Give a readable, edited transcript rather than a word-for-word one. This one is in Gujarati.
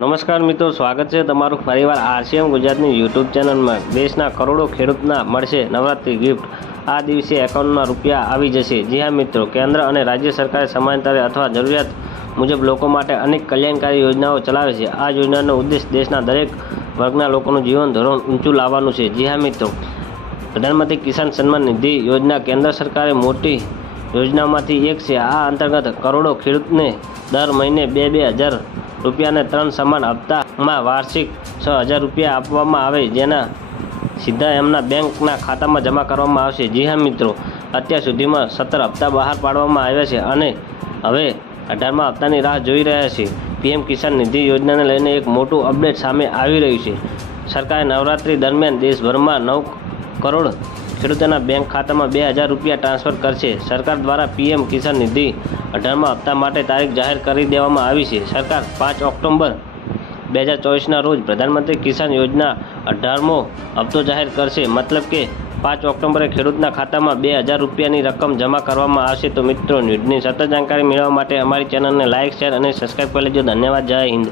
નમસ્કાર મિત્રો, સ્વાગત છે તમારું ફરીવાર આરસીએમ ગુજરાતની યુટ્યુબ ચેનલમાં। દેશના કરોડો ખેડૂતના મળશે નવરાત્રિ ગિફ્ટ। આ દિવસે એકાઉન્ટમાં રૂપિયા આવી જશે। જી હા મિત્રો, કેન્દ્ર અને રાજ્ય સરકારે સમયાંતરે અથવા જરૂરિયાત મુજબ લોકો માટે અનેક કલ્યાણકારી યોજનાઓ ચલાવે છે। આ યોજનાનો ઉદ્દેશ દેશના દરેક વર્ગના લોકોનું જીવન ધોરણ ઊંચું લાવવાનું છે। જી હા મિત્રો, પ્રધાનમંત્રી કિસાન સન્માન નિધિ યોજના કેન્દ્ર સરકારે મોટી યોજનામાંથી એક છે। આ અંતર્ગત કરોડો ખેડૂતને દર મહિને 2,000 રૂપિયાને 3 સમાન હપ્તામાં વાર્ષિક 6,000 રૂપિયા આપવામાં આવે, જેના સીધા એમના બેંકના ખાતામાં જમા કરવામાં આવશે। જી હા મિત્રો, અત્યાર સુધીમાં 17 હપ્તા બહાર પાડવામાં આવ્યા છે અને હવે 18મા હપ્તાની રાહ જોઈ રહ્યા છે। પીએમ કિસાન નિધિ યોજનાને લઈને એક મોટું અપડેટ સામે આવી રહ્યું છે। સરકારે નવરાત્રિ દરમિયાન દેશભરમાં 9 કરોડ ખેડૂતોના બેંક ખાતામાં 2,000 રૂપિયા ટ્રાન્સફર કરશે। સરકાર દ્વારા પીએમ કિસાન નિધિ 18મા હપ્તા માટે તારીખ જાહેર કરી દેવામાં આવી છે। સરકાર 5 ઓક્ટોબર 2024ના રોજ પ્રધાનમંત્રી કિસાન યોજના 18મો હપ્તો જાહેર કરશે। મતલબ કે 5 ઓક્ટોબરે ખેડૂતના ખાતામાં 2,000 રૂપિયાની રકમ જમા કરવામાં આવશે। તો મિત્રો, ન્યૂઝની સતત જાણકારી મેળવવા માટે અમારી ચેનલને લાઇક, શેર અને સબસ્ક્રાઈબ કરી લેજો। ધન્યવાદ। જય હિન્દ।